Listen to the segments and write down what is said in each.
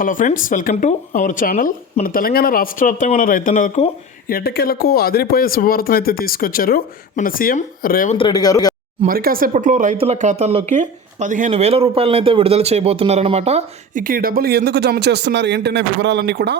Hello friends welcome to our channel మన తెలంగాణ రాష్ట్ర వ్యాప్తంగా ఉన్న రైతన్నలకు ఎటకేలకు అదిరిపోయే శుభవార్తను అయితే తీసుకొచ్చారు మన సీఎం రేవంత్ రెడ్డి గారు. మరి కాసేపట్లో రైతుల ఖాతాల్లోకి పదిహేను వేల రూపాయలనైతే విడుదల చేయబోతున్నారనమాట ఇక ఈ డబ్బులు ఎందుకు జమ చేస్తున్నారు ఏంటనే వివరాలన్నీ కూడా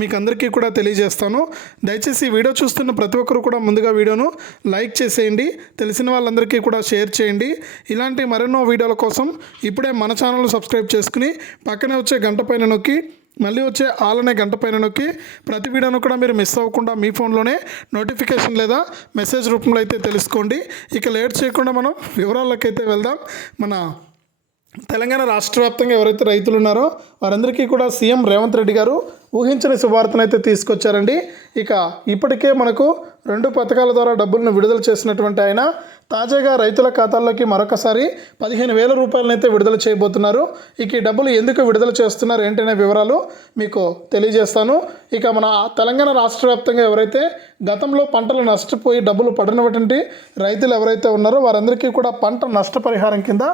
మీకు అందరికీ కూడా తెలియజేస్తాను. దయచేసి వీడియో చూస్తున్న ప్రతి ఒక్కరు కూడా ముందుగా వీడియోను లైక్ చేసేయండి తెలిసిన వాళ్ళందరికీ కూడా షేర్ చేయండి. ఇలాంటి మరెన్నో వీడియోల కోసం ఇప్పుడే మన ఛానల్ సబ్స్క్రైబ్ చేసుకుని పక్కనే వచ్చే గంట పైన నొక్కి మళ్ళీ వచ్చే ఆల్ అనే గంట పైన నొక్కి ప్రతి వీడియోను కూడా మీరు మిస్ అవ్వకుండా మీ ఫోన్లోనే నోటిఫికేషన్ లేదా మెసేజ్ రూపంలో అయితే తెలుసుకోండి. ఇక లేట్ చేయకుండా మనం వివరాల్లోకి అయితే వెళ్దాం. మన తెలంగాణ రాష్ట్ర వ్యాప్తంగా ఎవరైతే రైతులు ఉన్నారో వారందరికీ కూడా సీఎం రేవంత్ రెడ్డి గారు ఊహించని శుభార్తను అయితే తీసుకొచ్చారండి. ఇక ఇప్పటికే మనకు రెండు పథకాల ద్వారా డబ్బులను విడుదల చేసినటువంటి ఆయన తాజాగా రైతుల ఖాతాల్లోకి మరొకసారి పదిహేను వేల రూపాయలనైతే విడుదల చేయబోతున్నారు. ఇక ఈ డబ్బులు ఎందుకు విడుదల చేస్తున్నారు ఏంటనే వివరాలు మీకు తెలియజేస్తాను. ఇక మన తెలంగాణ రాష్ట్ర వ్యాప్తంగా ఎవరైతే గతంలో పంటలు నష్టపోయి డబ్బులు పడినటువంటి రైతులు ఎవరైతే ఉన్నారో వారందరికీ కూడా పంట నష్టపరిహారం కింద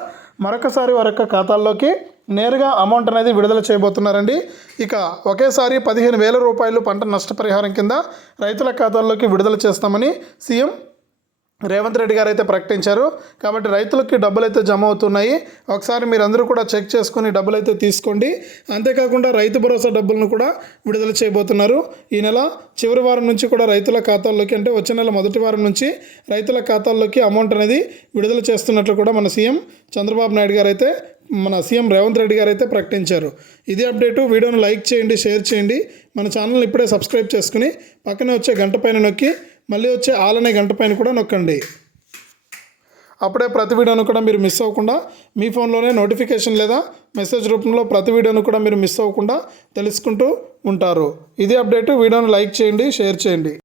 మరొకసారి వారి యొక్క ఖాతాల్లోకి నేరుగా అమౌంట్ అనేది విడుదల చేయబోతున్నారండి. ఇక ఒకేసారి పదిహేను వేల రూపాయలు పంట నష్టపరిహారం కింద రైతుల ఖాతాల్లోకి విడుదల చేస్తామని సీఎం రేవంత్ రెడ్డి గారు అయితే ప్రకటించారు. కాబట్టి రైతులకి డబ్బులు అయితే జమ అవుతున్నాయి. ఒకసారి మీరందరూ కూడా చెక్ చేసుకుని డబ్బులు అయితే తీసుకోండి. అంతేకాకుండా రైతు భరోసా డబ్బులను కూడా విడుదల చేయబోతున్నారు. ఈ నెల చివరి వారం నుంచి కూడా రైతుల ఖాతాల్లోకి అంటే వచ్చే నెల మొదటి వారం నుంచి రైతుల ఖాతాల్లోకి అమౌంట్ అనేది విడుదల చేస్తున్నట్లు కూడా మన సీఎం చంద్రబాబు నాయుడు గారు అయితే మన సీఎం రేవంత్ రెడ్డి గారు అయితే ప్రకటించారు. ఇదే అప్డేటు. వీడియోను లైక్ చేయండి షేర్ చేయండి. మన ఛానల్ని ఇప్పుడే సబ్స్క్రైబ్ చేసుకుని పక్కనే వచ్చే గంట పైన నొక్కి మళ్ళీ వచ్చే ఆల్ అనే గంట పైన కూడా నొక్కండి. అప్పుడే ప్రతి వీడియోను కూడా మీరు మిస్ అవ్వకుండా మీ ఫోన్లోనే నోటిఫికేషన్ లేదా మెసేజ్ రూపంలో ప్రతి వీడియోను కూడా మీరు మిస్ అవ్వకుండా తెలుసుకుంటూ ఉంటారు. ఇదే అప్డేట్ వీడియోను లైక్ చేయండి షేర్ చేయండి.